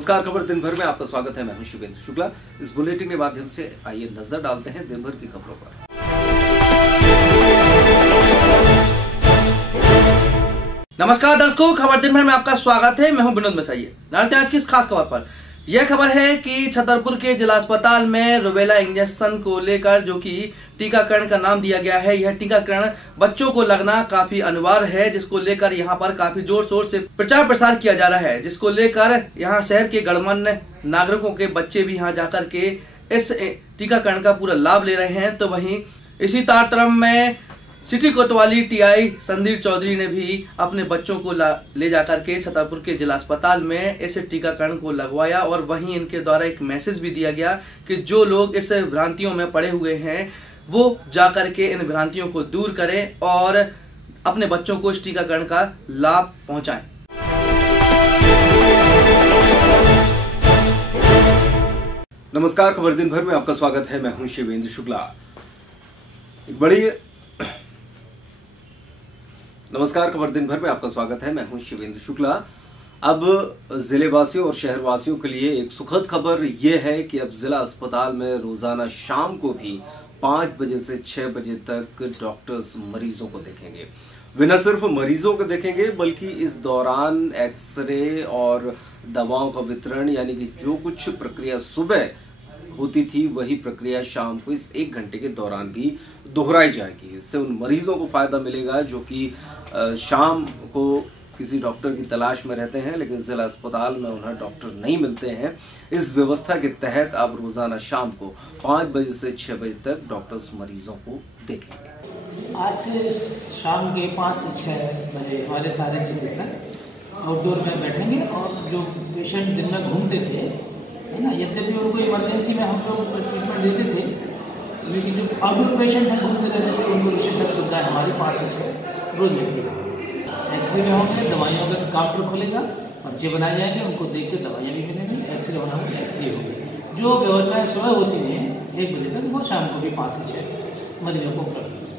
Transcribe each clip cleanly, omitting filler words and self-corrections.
नमस्कार, खबर दिन भर में आपका स्वागत है। मैं हूं शिवेंद्र शुक्ला। इस बुलेटिन के माध्यम से आइए नजर डालते हैं दिन भर की खबरों पर। नमस्कार दर्शकों, खबर दिन भर में आपका स्वागत है। मैं हूं विनोद मसाइये। डालते हैं आज की इस खास खबर पर। यह खबर है कि छतरपुर के जिला अस्पताल में रूबेला इंजेक्शन को लेकर जो कि टीकाकरण का नाम दिया गया है, यह टीकाकरण बच्चों को लगना काफी अनिवार्य है, जिसको लेकर यहां पर काफी जोर शोर से प्रचार प्रसार किया जा रहा है, जिसको लेकर यहां शहर के गणमान्य नागरिकों के बच्चे भी यहां जाकर के इस टीकाकरण का पूरा लाभ ले रहे हैं। तो वहीं इसी तारतम्य में सिटी कोतवाली टीआई संदीप चौधरी ने भी अपने बच्चों को ले जाकर के छतरपुर के जिला अस्पताल में इस टीकाकरण को लगवाया और वहीं इनके द्वारा एक मैसेज भी दिया गया कि जो लोग इस भ्रांतियों में पड़े हुए हैं वो जाकर के इन भ्रांतियों को दूर करें और अपने बच्चों को इस टीकाकरण का लाभ पहुंचाएं। नमस्कार, खबर दिन भर में आपका स्वागत है। मैं हूं शिवेंद्र शुक्ला। नमस्कार, खबर दिन भर में आपका स्वागत है। मैं हूं शिवेंद्र शुक्ला। अब जिलेवासियों और शहरवासियों के लिए एक सुखद खबर यह है कि अब जिला अस्पताल में रोजाना शाम को भी 5 बजे से 6 बजे तक डॉक्टर्स मरीजों को देखेंगे। वे न सिर्फ मरीजों को देखेंगे बल्कि इस दौरान एक्सरे और दवाओं का वितरण, यानी कि जो कुछ प्रक्रिया सुबह होती थी वही प्रक्रिया शाम को इस 1 घंटे के दौरान भी दोहराई जाएगी। इससे उन मरीजों को फायदा मिलेगा जो कि शाम को किसी डॉक्टर की तलाश में रहते हैं लेकिन जिला अस्पताल में उन्हें डॉक्टर नहीं मिलते हैं। इस व्यवस्था के तहत अब रोजाना शाम को 5 बजे से 6 बजे तक डॉक्टर्स मरीजों को देखेंगे। आज से शाम के 5 से 6 बजे हमारे सारे चिकित्सक आउटडोर में बैठेंगे और जो पेशेंट दिन में घूमते थे, है ना, यद्यपि उनको इमरजेंसी में हम लोग ट्रीटमेंट देते थे, लेकिन जो आउटडोर पेशेंट हैं घूमते रहते थे उनको विशेषज्ञ सुविधा हमारी 5 से 6 रोज मिलती है। एक्सरे में होंगे, दवाइयों का काउंटर खुलेगा, पर्चे बनाए जाएंगे, उनको देख के दवाइयाँ भी मिलेंगी, एक्सरे होना होगा एक्सरे होगी। जो व्यवस्थाएं सुबह होती हैं 1 बजे तक, वो शाम को भी 5 से 6 मरीजों को उपलब्ध होती है।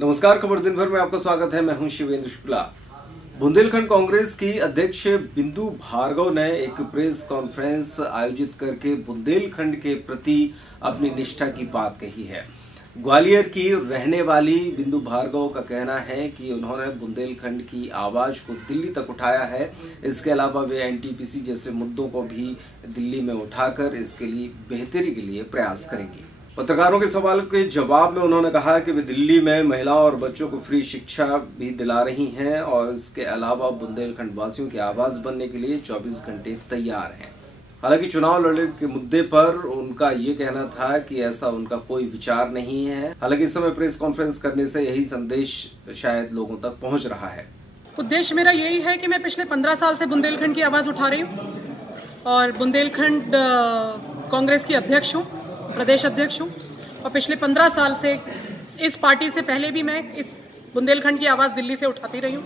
नमस्कार, खबर दिन भर में आपका स्वागत है। मैं हूं शिवेंद्र शुक्ला। बुंदेलखंड कांग्रेस की अध्यक्ष बिंदु भार्गव ने एक प्रेस कॉन्फ्रेंस आयोजित करके बुंदेलखंड के प्रति अपनी निष्ठा की बात कही है। ग्वालियर की रहने वाली बिंदु भार्गव का कहना है कि उन्होंने बुंदेलखंड की आवाज को दिल्ली तक उठाया है। इसके अलावा वे एनटीपीसी जैसे मुद्दों को भी दिल्ली में उठाकर इसके लिए बेहतरी के लिए प्रयास करेंगी। पत्रकारों के सवाल के जवाब में उन्होंने कहा कि वे दिल्ली में महिलाओं और बच्चों को फ्री शिक्षा भी दिला रही हैं और इसके अलावा बुंदेलखंड वासियों की आवाज बनने के लिए 24 घंटे तैयार हैं। हालांकि चुनाव लड़ने के मुद्दे पर उनका ये कहना था कि ऐसा उनका कोई विचार नहीं है। हालांकि इस समय प्रेस कॉन्फ्रेंस करने से यही संदेश शायद लोगों तक पहुंच रहा है। उद्देश्य मेरा यही है कि मैं पिछले 15 साल से बुंदेलखंड की आवाज उठा रही हूँ और बुंदेलखंड कांग्रेस की अध्यक्ष हूँ, प्रदेश अध्यक्ष हूँ और पिछले 15 साल से इस पार्टी से पहले भी मैं इस बुंदेलखंड की आवाज़ दिल्ली से उठाती रही हूँ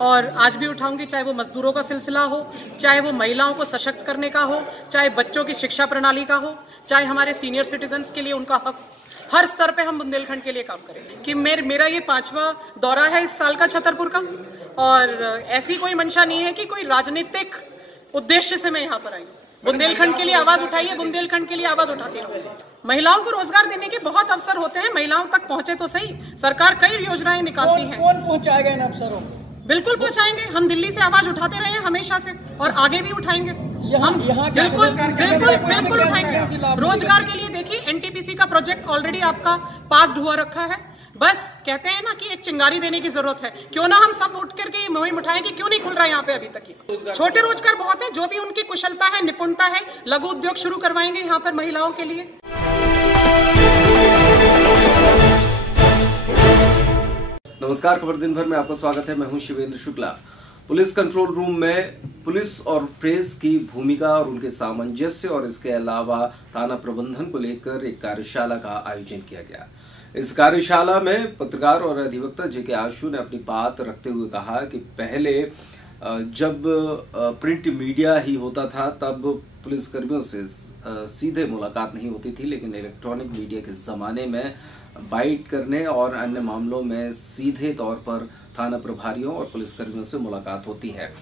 और आज भी उठाऊंगी। चाहे वो मजदूरों का सिलसिला हो, चाहे वो महिलाओं को सशक्त करने का हो, चाहे बच्चों की शिक्षा प्रणाली का हो, चाहे हमारे सीनियर सिटीजन्स के लिए उनका हक, हर स्तर पे हम बुंदेलखंड के लिए काम करें। कि मेरा ये 5वां दौरा है इस साल का छतरपुर का और ऐसी कोई मंशा नहीं है कि कोई राजनीतिक उद्देश्य से मैं यहाँ पर आई। बुंदेलखंड के लिए आवाज उठाइए, बुंदेलखंड के लिए आवाज उठाती रहूंगी। महिलाओं को रोजगार देने के बहुत अवसर होते हैं, महिलाओं तक पहुंचे तो सही। सरकार कई योजनाएं निकालती है। कौन पहुंचाएगा इन अवसरों? बिल्कुल पहुंचाएंगे। हम दिल्ली से आवाज उठाते रहे हैं हमेशा से और आगे भी उठाएंगे। हम बिल्कुल उठाएंगे। रोजगार के लिए देखिए एनटीपीसी का प्रोजेक्ट ऑलरेडी आपका पास हुआ रखा है। बस कहते हैं ना कि एक चिंगारी देने की जरूरत है। क्यों ना हम सब उठ करके ये मुहिम उठाएं कि क्यों नहीं खुल रहा है यहाँ पे अभी तक। छोटे रोजगार बहुत है, जो भी उनकी कुशलता है, निपुणता है, लघु उद्योग शुरू करवाएंगे यहाँ पर महिलाओं के लिए। नमस्कार, खबर दिन भर में आपका स्वागत है। मैं हूं Shivendra Shukla. Police control room में पुलिस और प्रेस की भूमिका और उनके सामंजस्य और इसके अलावा थाना प्रबंधन को लेकर एक कार्यशाला का आयोजन किया गया। इस कार्यशाला में पत्रकार और अधिवक्ता जेके आशु ने अपनी बात रखते हुए कहा कि पहले जब प्रिंट मीडिया ही होता था तब पुलिसकर्मियों से सीधे मुलाकात नहीं होती थी, लेकिन इलेक्ट्रॉनिक मीडिया के ज़माने में बाइट करने और अन्य मामलों में सीधे तौर पर थाना प्रभारियों और पुलिसकर्मियों से मुलाकात होती है।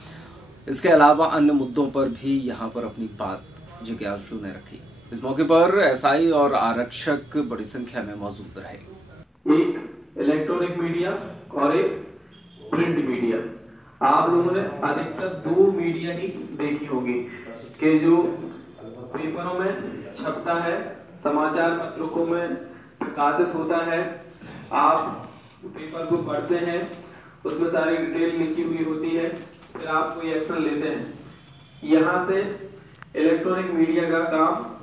इसके अलावा अन्य मुद्दों पर भी यहाँ पर अपनी बात जिज्ञासु ने रखी। इस मौके पर एसआई और आरक्षक बड़ी संख्या में मौजूद रहे। एक इलेक्ट्रॉनिक मीडिया और एक प्रिंट मीडिया। आप लोगों ने अधिकतर 2 मीडिया ही देखी होगी कि जो पेपरों में छपता है, समाचार पत्रों में प्रकाशित होता है। आप पेपर को पढ़ते हैं, उसमें सारी डिटेल लिखी हुई होती है, फिर आप कोई एक्शन लेते हैं। यहाँ से इलेक्ट्रॉनिक मीडिया का काम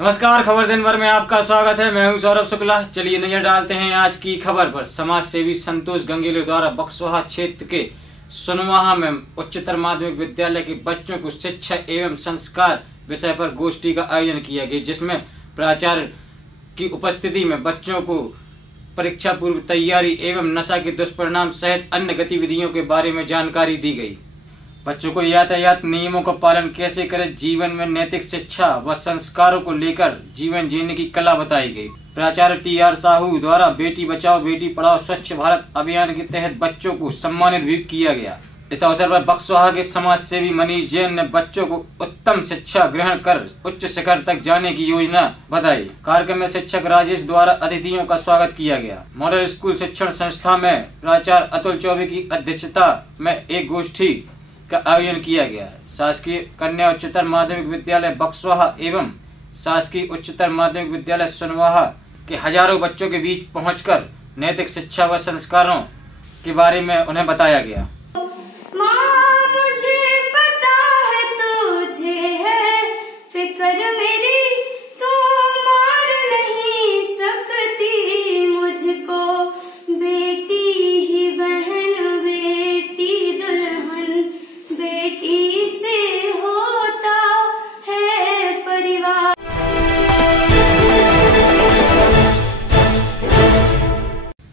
नमस्कार, खबर दिन भर में आपका स्वागत है। मैं हूं सौरभ शुक्ला। चलिए नजर डालते हैं आज की खबर पर। समाज सेवी संतोष गंगेले द्वारा बक्सवाहा क्षेत्र के सुनवाहा में उच्चतर माध्यमिक विद्यालय के बच्चों को शिक्षा एवं संस्कार विषय पर गोष्ठी का आयोजन किया गया, जिसमें प्राचार्य की उपस्थिति में बच्चों को परीक्षा पूर्व तैयारी एवं नशा के दुष्परिणाम सहित अन्य गतिविधियों के बारे में जानकारी दी गई। बच्चों को यातायात नियमों का पालन कैसे करें, जीवन में नैतिक शिक्षा व संस्कारों को लेकर जीवन जीने की कला बताई गई। प्राचार्य टी.आर. साहू द्वारा बेटी बचाओ बेटी पढ़ाओ स्वच्छ भारत अभियान के तहत बच्चों को सम्मानित भी किया गया। इस अवसर पर बक्सवाहा के समाज सेवी मनीष जैन ने बच्चों को उत्तम शिक्षा ग्रहण कर उच्च शिखर तक जाने की योजना बताई। कार्यक्रम में शिक्षक राजेश द्वारा अतिथियों का स्वागत किया गया। मॉडल स्कूल शिक्षण संस्था में प्राचार्य अतुल चौबे की अध्यक्षता में एक गोष्ठी का आयोजन किया गया। शासकीय कन्या उच्चतर माध्यमिक विद्यालय बक्सवाहा एवं शासकीय उच्चतर माध्यमिक विद्यालय सुनवाहा के हजारों बच्चों के बीच पहुंचकर नैतिक शिक्षा व संस्कारों के बारे में उन्हें बताया गया।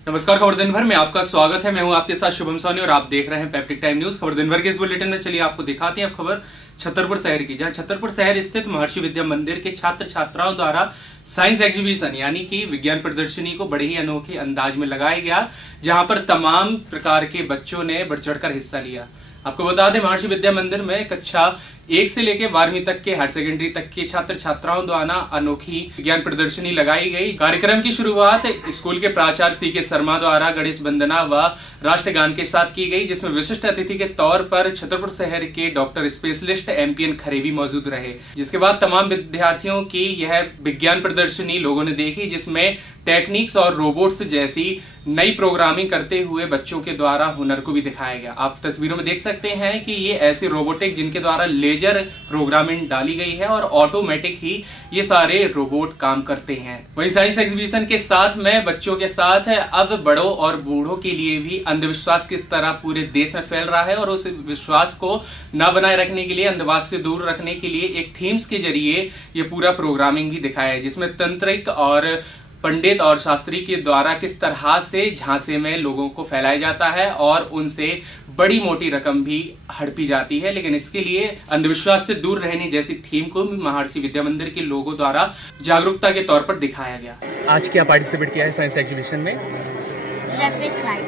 नमस्कार, खबर दिन भर में आपका स्वागत है। मैं हूं आपके साथ शुभम सोनी और आप देख रहे हैं पैप्टिक टाइम न्यूज। खबर दिन भर के इस बुलेटिन में चलिए आपको दिखाते हैं अब खबर छतरपुर शहर की, जहां छतरपुर शहर स्थित महर्षि विद्या मंदिर के छात्र छात्राओं द्वारा साइंस एग्जीबिशन यानी कि विज्ञान प्रदर्शनी को बड़े ही अनोखे अंदाज में लगाया गया, जहां पर तमाम प्रकार के बच्चों ने बढ़ चढ़कर हिस्सा लिया। आपको बता दें, महर्षि विद्या मंदिर में कक्षा 1 से लेकर 12वीं तक के हायर सेकेंडरी तक के छात्र छात्राओं द्वारा अनोखी विज्ञान प्रदर्शनी लगाई गई। कार्यक्रम की शुरुआत स्कूल के प्राचार्य सी के शर्मा द्वारा गणेश वंदना व राष्ट्रगान के साथ की गई, जिसमें विशिष्ट अतिथि के तौर पर छतरपुर शहर के डॉक्टर स्पेशलिस्ट एमपीएन खरेवी मौजूद रहे। जिसके बाद तमाम विद्यार्थियों की यह विज्ञान प्रदर्शनी लोगों ने देखी, जिसमें टेक्निक्स और रोबोट्स जैसी नई प्रोग्रामिंग करते हुए बच्चों के द्वारा हुनर को भी दिखाया गया। आप तस्वीरों में देख सकते हैं कि ये ऐसे रोबोटिक जिनके द्वारा लेजर प्रोग्रामिंग डाली गई है और ऑटोमेटिक ही ये सारे रोबोट काम करते हैं। वहीं साइंस एग्जीबिशन के साथ में बच्चों के साथ अब बड़ों और बूढ़ों के लिए भी अंधविश्वास किस तरह पूरे देश में फैल रहा है और उस विश्वास को न बनाए रखने के लिए, अंधविश्वास से दूर रखने के लिए एक थीम्स के जरिए ये पूरा प्रोग्रामिंग भी दिखाया है, जिसमें तंत्रिक और पंडित और शास्त्री के द्वारा किस तरह से झांसे में लोगों को फैलाया जाता है और उनसे बड़ी मोटी रकम भी हड़पी जाती है। लेकिन इसके लिए अंधविश्वास से दूर रहने जैसी थीम को महर्षि विद्या मंदिर के लोगों द्वारा जागरूकता के तौर पर दिखाया गया। आज क्या पार्टिसिपेट किया है साइंस एग्जीबिशन में? Traffic line.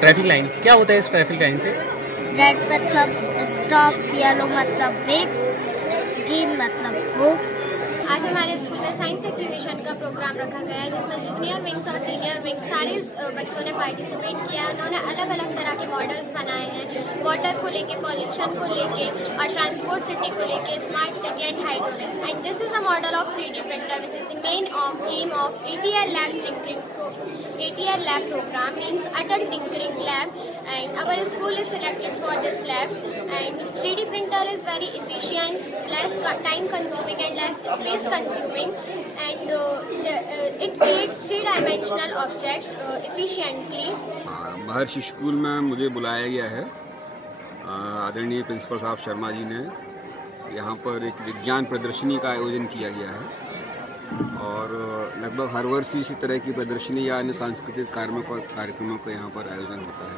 ट्रैफिक लाइन क्या होता है? इस ट्रैफिक लाइन से रेड मतलब स्टॉप, येलो मतलब वेट, ग्रीन मतलब गो। आज हमारे स्कूल में साइंस एग्जीबिशन का प्रोग्राम रखा गया है, जिसमें जूनियर विंग्स और सीनियर विंग्स सारे बच्चों ने पार्टिसिपेट किया है। उन्होंने अलग अलग तरह के मॉडल्स बनाए हैं, वाटर को लेके, पॉल्यूशन को लेके और ट्रांसपोर्ट सिटी को लेके, smart city and hydraulics. And this is a model of 3D printer which is the main M of ATL lab program, means Atal Tinkering Lab, and our school is selected for this lab. And 3D printer is very efficient, less time consuming and less space consuming, and it creates 3-dimensional object efficiently. Maharshi school में मुझे बुलाया गया है आदरणीय principal साहब शर्मा जी ने। यहाँ पर एक विज्ञान प्रदर्शनी का आयोजन किया गया है और लगभग हर वर्ष इसी तरह की प्रदर्शनी या अन्य सांस्कृतिक कार्यक्रमों का यहाँ पर आयोजन होता है।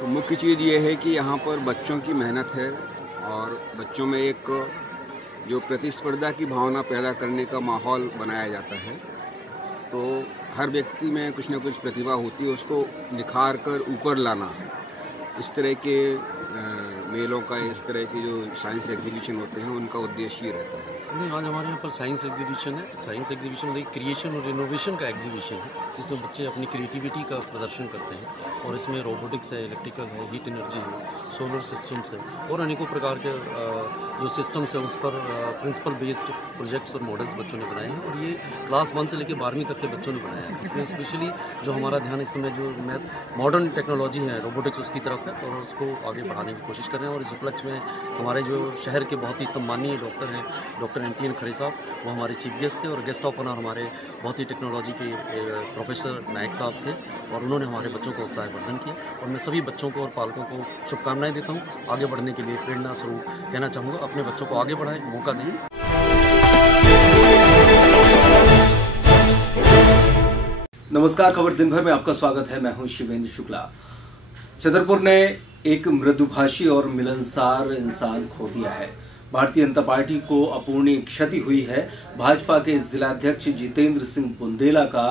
तो मुख्य चीज़ ये है कि यहाँ पर बच्चों की मेहनत है और बच्चों में एक जो प्रतिस्पर्धा की भावना पैदा करने का माहौल बनाया जाता है। तो हर व्यक्ति में कुछ न कुछ प्रतिभा होती है, उसको निखार कर ऊपर लाना, इस तरह के मेलों का, इस तरह के जो साइंस एग्जीबिशन होते हैं उनका उद्देश्य ये रहता है। नहीं, आज हमारे यहाँ पर साइंस एग्जीबिशन है। साइंस एग्जीबिशन एक क्रिएशन और इनोवेशन का एग्जीबिशन है, जिसमें बच्चे अपनी क्रिएटिविटी का प्रदर्शन करते हैं। और इसमें रोबोटिक्स है, इलेक्ट्रिकल है, हीट एनर्जी है, सोलर सिस्टम्स है और अनेकों प्रकार के जो सिस्टम्स हैं उस पर प्रिंसिपल बेस्ड प्रोजेक्ट्स और मॉडल्स बच्चों ने बनाए हैं। और ये क्लास 1 से लेकर 12वीं तक के बच्चों ने बनाया है। इसमें स्पेशली जो हमारा ध्यान इस समय जो मॉडर्न टेक्नोलॉजी है, रोबोटिक्स, उसकी तरफ है और उसको आगे बढ़ाने की कोशिश कर रहे हैं। और इस उपलक्ष्य में हमारे जो शहर के बहुत ही सम्मानीय डॉक्टर हैं, डॉक्टर NTN खरे साहब, वो हमारे चीफ गेस्ट थे। और गेस्ट ऑफ ऑनर हमारे बहुत ही टेक्नोलॉजी के प्रोफेसर नायक साहब थे और उन्होंने हमारे बच्चों को उत्साहवर्धन किया। और मैं सभी बच्चों को और पालकों को शुभकामनाएं देता हूँ। आगे बढ़ने के लिए प्रेरणा स्वरूप कहना चाहूँगा, अपने बच्चों को आगे बढ़ाएं, मौका दें। नमस्कार, खबर दिन भर में आपका स्वागत है। मैं हूं शिवेंद्र शुक्ला। छतरपुर ने एक मृदुभाषी और मिलनसार इंसान खो दिया है। भारतीय जनता पार्टी को अपूर्णीय क्षति हुई है। भाजपा के जिलाध्यक्ष जितेंद्र सिंह बुंदेला का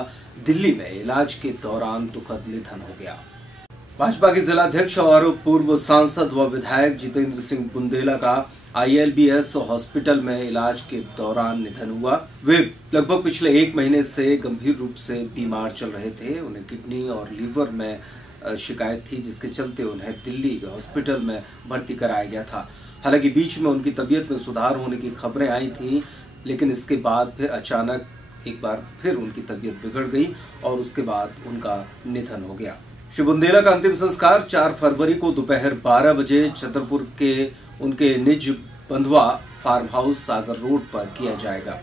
दिल्ली में इलाज के दौरान दुखद निधन हो गया। भाजपा के जिलाध्यक्ष और पूर्व सांसद व विधायक जितेंद्र सिंह बुंदेला का ILBS हॉस्पिटल में इलाज के दौरान निधन हुआ। वे लगभग पिछले 1 महीने से गंभीर रूप से बीमार चल रहे थे। उन्हें किडनी और लीवर में शिकायत थी, जिसके चलते उन्हें दिल्ली हॉस्पिटल में भर्ती कराया गया था। हालांकि बीच में उनकी तबीयत में सुधार होने की खबरें आई थी, लेकिन इसके बाद फिर अचानक एक बार फिर उनकी तबीयत बिगड़ गई और उसके बाद उनका निधन हो गया। श्री बुंदेला का अंतिम संस्कार 4 फरवरी को दोपहर 12 बजे छतरपुर के उनके निज बंधवा फार्म हाउस सागर रोड पर किया जाएगा।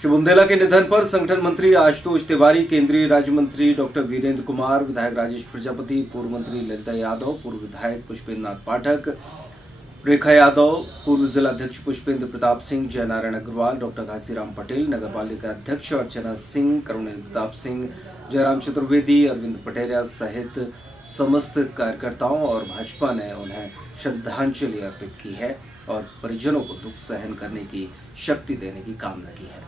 श्री बुंदेला के निधन पर संगठन मंत्री आशुतोष तिवारी, केंद्रीय राज्य मंत्री डॉक्टर वीरेंद्र कुमार, विधायक राजेश प्रजापति, पूर्व मंत्री ललिता यादव, पूर्व विधायक पुष्पेंद्र नाथ पाठक, रेखा यादव, पूर्व जिलाध्यक्ष पुष्पेंद्र प्रताप सिंह, जयनारायण अग्रवाल, डॉक्टर घासीराम पटेल, नगर पालिका अध्यक्ष अर्चना सिंह, करुणेन्द्र प्रताप सिंह, जयराम चतुर्वेदी, अरविंद पटेरिया सहित समस्त कार्यकर्ताओं और भाजपा ने उन्हें श्रद्धांजलि अर्पित की है और परिजनों को दुख सहन करने की शक्ति देने की कामना की है।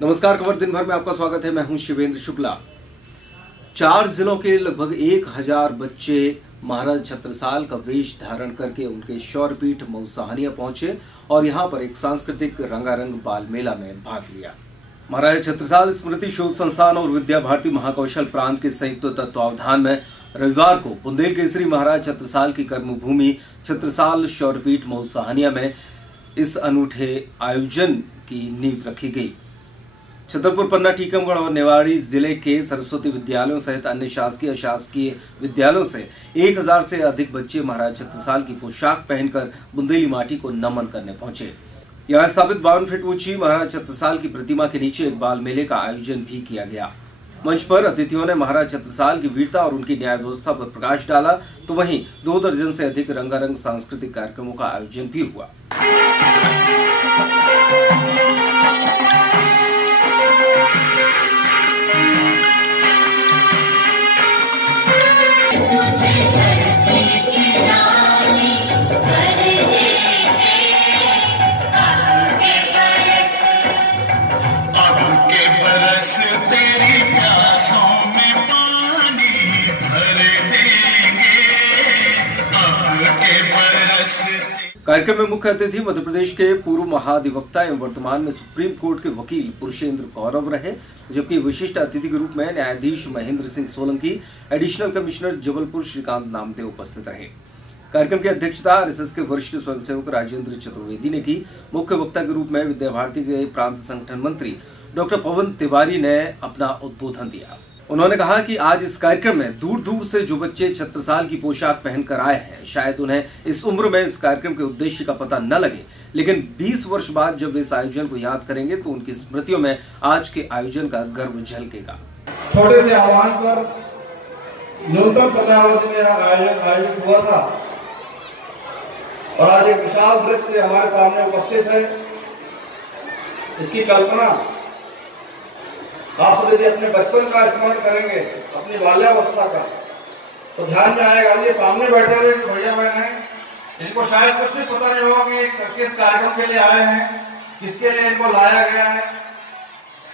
नमस्कार, खबर दिन भर में आपका स्वागत है। मैं हूं शिवेंद्र शुक्ला। 4 जिलों के लगभग 1000 बच्चे महाराज छत्रसाल का वेश धारण करके उनके शौर्यपीठ मऊसाहनिया पहुंचे और यहां पर एक सांस्कृतिक रंगारंग बाल मेला में भाग लिया। महाराज छत्रसाल स्मृति शोध संस्थान और विद्या भारती महाकौशल प्रांत के संयुक्त तत्वावधान में रविवार को बुंदेल केसरी महाराज छत्रसाल की कर्मभूमि छत्रसाल शौर्यपीठ मऊसाहनिया में इस अनूठे आयोजन की नींव रखी गई। छतरपुर, पन्ना, टीकमगढ़ और निवाड़ी जिले के सरस्वती विद्यालयों सहित अन्य शासकीय अशासकीय विद्यालयों से 1000 से अधिक बच्चे महाराज छत्रसाल की पोशाक पहनकर बुंदेली माटी को नमन करने पहुंचे। यहां स्थापित 52 फीट ऊंची महाराज छत्रसाल की प्रतिमा के नीचे एक बाल मेले का आयोजन भी किया गया। मंच पर अतिथियों ने महाराज छत्रसाल की वीरता और उनकी न्याय व्यवस्था पर प्रकाश डाला, तो वहीं 2 दर्जन से अधिक रंगारंग सांस्कृतिक कार्यक्रमों का आयोजन भी हुआ। कार्यक्रम में मुख्य अतिथि मध्य प्रदेश के पूर्व महाधिवक्ता एवं वर्तमान में सुप्रीम कोर्ट के वकील पुरुषेंद्र गौरव रहे, जबकि विशिष्ट अतिथि के रूप में न्यायाधीश महेंद्र सिंह सोलंकी, एडिशनल कमिश्नर जबलपुर श्रीकांत नामदेव उपस्थित रहे। कार्यक्रम की अध्यक्षता RSS के वरिष्ठ स्वयंसेवक राजेंद्र चतुर्वेदी ने की। मुख्य वक्ता के रूप में विद्या भारती के प्रांत संगठन मंत्री डॉक्टर पवन तिवारी ने अपना उद्बोधन दिया। उन्होंने कहा कि आज इस कार्यक्रम में दूर दूर से जो बच्चे छत्रसाल की पोशाक पहनकर आए हैं, शायद उन्हें इस उम्र में इस कार्यक्रम के उद्देश्य का पता न लगे, लेकिन 20 वर्ष बाद जब वे इस आयोजन को याद करेंगे तो उनकी स्मृतियों में आज के आयोजन का गर्व झलकेगा। छोटे से आह्वान पर न्यूनतम समयावधि में आयोजित हुआ था और आज एक विशाल दृश्य हमारे सामने उपस्थित है। इसकी कल्पना आप यदि अपने बचपन का स्मरण करेंगे, अपनी बाल्यावस्था का, तो ध्यान में आएगा। ये सामने बैठे हुए भैया बहन हैं, इनको शायद कुछ भी पता नहीं होगा कि किस कार्यक्रम के लिए आए हैं, किसके लिए इनको लाया गया है,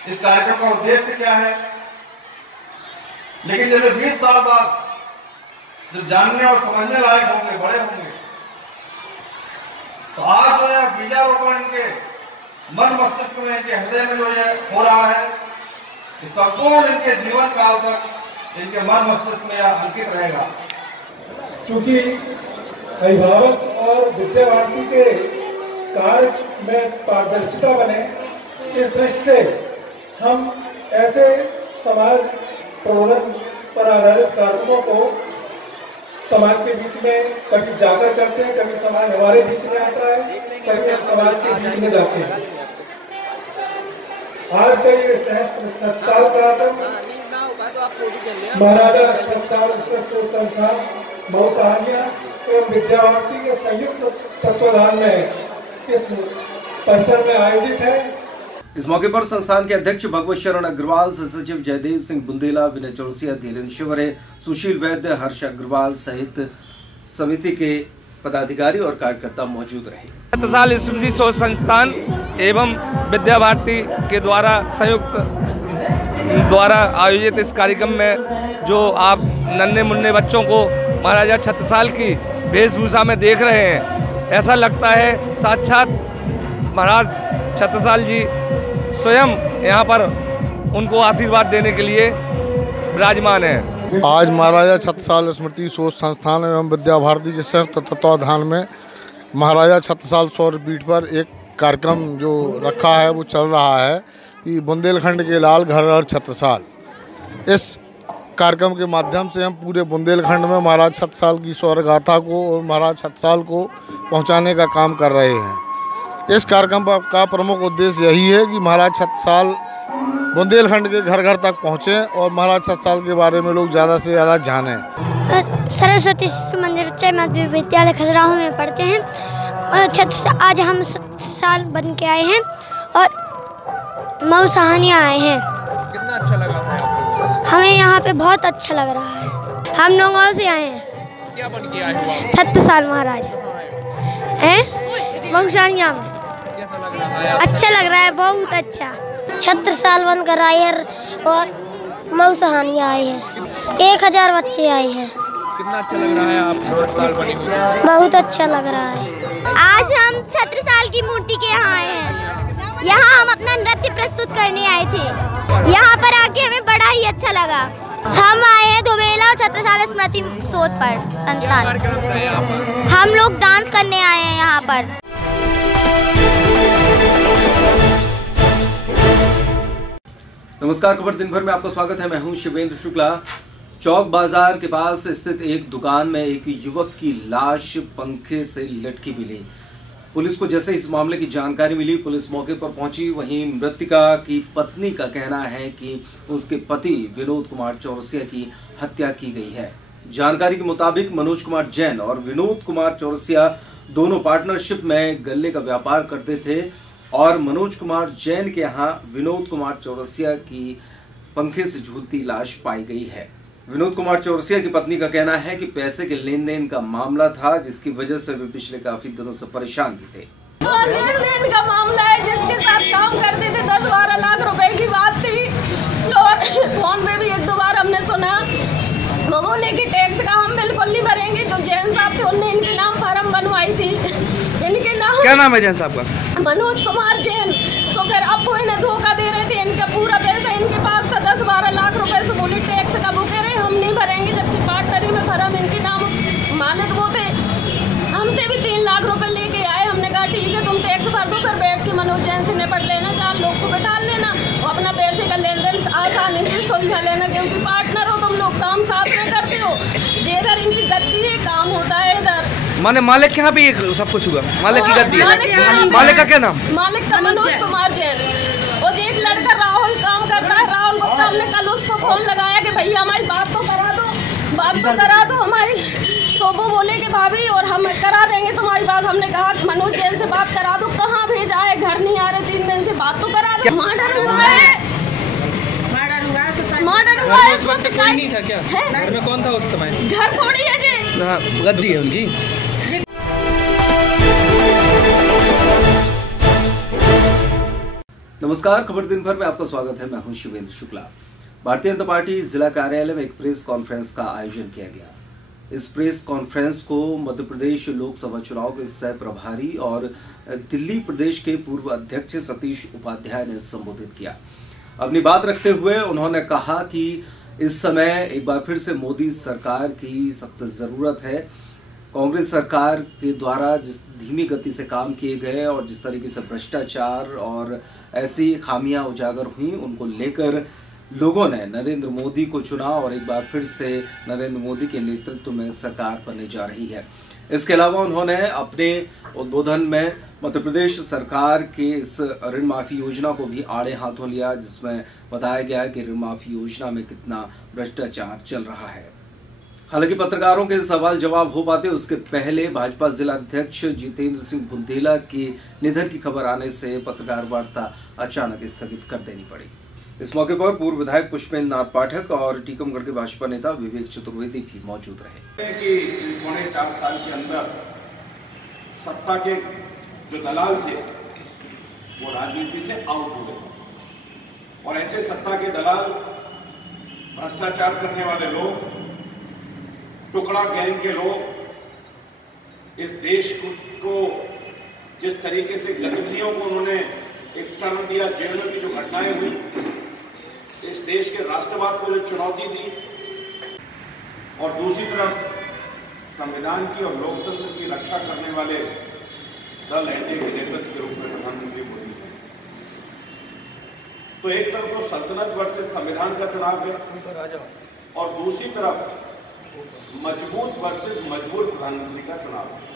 इस कार्यक्रम का उद्देश्य क्या है। लेकिन जब 20 साल बाद जब जानने और समझने लायक होंगे, बड़े होंगे, तो आज जो है बीजारोपण इनके मन मस्तिष्क में, इनके हृदय में जो है हो रहा है, कि संपूर्ण इनके जीवन काल तक इनके मन मस्तिष्क में अंकित रहेगा। चूंकि अभिभावक और विद्या भारती के कार्य में पारदर्शिता बने, इस दृष्टि से हम ऐसे समाज प्रबोधन पर आधारित कार्यक्रमों को समाज के बीच में कभी जाकर करते हैं, कभी समाज हमारे बीच में आता है, कभी हम समाज के बीच में जाते हैं। आज का ये सहस्त्र सत्साल कार्यक्रम महाराजा छत्रसाल स्मृति संस्थान मऊ सहानिया एवं विद्या भारती के संयुक्त तत्वाधान में इस परिसर में आयोजित है। इस मौके पर संस्थान के अध्यक्ष भगवत शरण अग्रवाल, सचिव जयदेव सिंह बुंदेला, विनय चौरसिया, धीरेन्द्र शिवरे, सुशील वैद्य, हर्ष अग्रवाल सहित समिति के पदाधिकारी और कार्यकर्ता मौजूद रहे। छत्रसाल स्मृति शोध संस्थान एवं विद्या भारती के द्वारा संयुक्त द्वारा आयोजित इस कार्यक्रम में जो आप नन्हे मुन्ने बच्चों को महाराजा छत्रसाल की वेशभूषा में देख रहे हैं, ऐसा लगता है साक्षात महाराज छत्रसाल जी स्वयं यहाँ पर उनको आशीर्वाद देने के लिए विराजमान है। आज महाराजा छत्रसाल स्मृति शोध संस्थान एवं विद्या भारती के संयुक्त तत्वाधान में महाराजा छत्रसाल सौरपीठ पर एक कार्यक्रम जो रखा है वो चल रहा है कि बुंदेलखंड के लाल घर घर छत्रसाल। इस कार्यक्रम के माध्यम से हम पूरे बुंदेलखंड में महाराज छत्रसाल की सौरगाथा को और महाराज छत्रसाल को पहुंचाने का काम कर रहे हैं। इस कार्यक्रम का प्रमुख उद्देश्य यही है कि महाराज छत्रसाल बुंदेलखंड के घर घर तक पहुँचें और महाराज छत्रसाल के बारे में लोग ज़्यादा से ज़्यादा जानें। सरस्वती शिशु मंदिर उच्च माध्यमिक विद्यालय खजुराहो में पढ़ते हैं। आज हम छत्रसाल बन के आए हैं और मऊ सहानिया आए हैं। कितना अच्छा लगा आपको? हमें यहाँ पे बहुत अच्छा लग रहा है। हम नौगांव से आए हैं। क्या बन के आए हो आप? छत्रसाल महाराज हैं मऊ सहानिया में। कैसा लग रहा है? अच्छा लग रहा है, बहुत अच्छा। छत्रसाल बनकर आए हैं और मऊ सहानिया आए हैं। 1000 बच्चे आए हैं। कितना अच्छा लग रहा है आप छत्रसाल बने हुए? बहुत अच्छा लग रहा है। आज हम छत्रसाल की मूर्ति के यहाँ आए हैं। यहाँ हम अपना नृत्य प्रस्तुत करने आए थे। यहाँ पर आके हमें बड़ा ही अच्छा लगा। हम आए हैं धोबेला और छत्रसाल स्मृति शोध पर संस्थान। हम लोग डांस करने आए हैं यहाँ पर। नमस्कार, खबर दिन भर में आपका स्वागत है। मैं हूं शिवेंद्र शुक्ला। चौक बाजार के पास स्थित एक दुकान में एक युवक की लाश पंखे से लटकी मिली। पुलिस को जैसे इस मामले की जानकारी मिली, पुलिस मौके पर पहुंची। वहीं मृतका की पत्नी का कहना है कि उसके पति विनोद कुमार चौरसिया की हत्या की गई है। जानकारी के मुताबिक मनोज कुमार जैन और विनोद कुमार चौरसिया दोनों पार्टनरशिप में गल्ले का व्यापार करते थे और मनोज कुमार जैन के यहाँ विनोद कुमार चौरसिया की पंखे से झूलती लाश पाई गई है। विनोद कुमार चौरसिया की पत्नी का कहना है कि पैसे के लेन देन का मामला था, जिसकी वजह से वे पिछले काफी दिनों से परेशान भी थे। लेन देन का मामला है, जिसके साथ काम करते थे 10-12 लाख रुपए की बात थी। और फोन पे भी 1-2 बार हमने सुना, वो बोले कि टैक्स का हम बिल्कुल नहीं भरेंगे। जो जैन साहब थे उनने इनके नाम फार्म बनवाई थी। इनके नाम क्या नाम है जैन साहब का? मनोज कुमार जैन। तो फिर अब वो इन्हें धोखा दे रहे थे। इनका पूरा पैसा इनके पास था 10-12 लाख रुपए से बोले टैक्स का वो कह रहे हम नहीं भरेंगे, जबकि पार्टनरी में फर्म इनके नाम मालिक वो थे। हमसे भी 3 लाख रुपए लेके आए। हमने कहा ठीक है तुम टैक्स भर दो, फिर बैठ के मनोज जैन से निपट लेना, 4 लोग को बैठा लेना और अपना पैसे का लेन देन आसानी से सुलझा लेना, क्योंकि पार्टनर हो तुम लोग, काम साथ में करते हो। जिधर इनकी गद्दी है काम होता है इधर। माने मालिक के यहाँ भी एक सब कुछ हुआ? मालिक की गद्दी है। मालिक का क्या नाम? मालिक का मनोज कुमार जैन। और एक लड़का राहुल काम करता है, राहुल गुप्ता। हमने कल उसको फोन लगाया कि भैया हमारी बात तो करा दो हमारी। तो वो बोले कि भाभी और हम करा देंगे तुम्हारी बात। हमने कहा मनोज जैन से बात करा दो। कहाँ भेजा है, घर नहीं आ रहे 3 दिन से, बात तो करा दो। मर्डर हुआ है, मर्डर हुआ है। उस वक्त कोई नहीं था क्या? घर में कौन था उस समय? घर थोड़ी है जी। हाँ, गद्दी है उनकी। नमस्कार, खबर दिन भर में आपका स्वागत है। मैं हूं शिवेंद्र शुक्ला। भारतीय जनता पार्टी जिला कार्यालय में एक प्रेस कॉन्फ्रेंस का आयोजन किया गया। इस प्रेस कॉन्फ्रेंस को मध्य प्रदेश लोकसभा चुनाव के सह प्रभारी और दिल्ली प्रदेश के पूर्व अध्यक्ष सतीश उपाध्याय ने संबोधित किया। अपनी बात रखते हुए उन्होंने कहा कि इस समय एक बार फिर से मोदी सरकार की सख्त जरूरत है। कांग्रेस सरकार के द्वारा जिस धीमी गति से काम किए गए और जिस तरीके से भ्रष्टाचार और ऐसी खामियां उजागर हुई, उनको लेकर लोगों ने नरेंद्र मोदी को चुना और एक बार फिर से नरेंद्र मोदी के नेतृत्व में सरकार बनने जा रही है। इसके अलावा उन्होंने अपने उद्बोधन में मध्य प्रदेश सरकार के इस ऋण माफी योजना को भी आड़े हाथों लिया, जिसमें बताया गया कि ऋण माफी योजना में कितना भ्रष्टाचार चल रहा है। हालांकि पत्रकारों के सवाल जवाब हो पाते उसके पहले भाजपा जिला अध्यक्ष जितेंद्र सिंह बुंदेला के निधन की खबर आने से पत्रकार वार्ता अचानक स्थगित कर देनी पड़ी। इस मौके पर पूर्व विधायक पुष्पेंद्र नाथ पाठक और टीकमगढ़ के भाजपा नेता विवेक चतुर्वेदी भी मौजूद रहे। कि पौने 4 साल के अंदर सत्ता के जो दलाल थे वो राजनीति से आउट हो गए और ऐसे सत्ता के दलाल, भ्रष्टाचार करने वाले लोग, टुकड़ा गैंग के लोग इस देश को जिस तरीके से गतिविधियों को उन्होंने एक टर्न दिया, जेलों की जो घटनाएं हुई, इस देश के राष्ट्रवाद को जो चुनौती दी, और दूसरी तरफ संविधान की और लोकतंत्र की रक्षा करने वाले दल एनडीए के नेतृत्व के रूप में प्रधानमंत्री मोदी हैं। तो एक तरफ तो सल्तनत वर्सेस संविधान का चुनाव है और दूसरी तरफ मजबूत वर्सेस मजबूत प्रधानमंत्री का चुनाव है।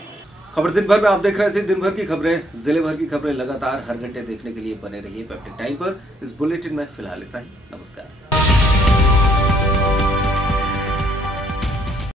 खबर दिन भर में आप देख रहे थे। दिन भर की खबरें, जिले भर की खबरें लगातार हर घंटे देखने के लिए बने रहिए पैप्टिक टाइम पर। इस बुलेटिन में फिलहाल इतना ही। नमस्कार।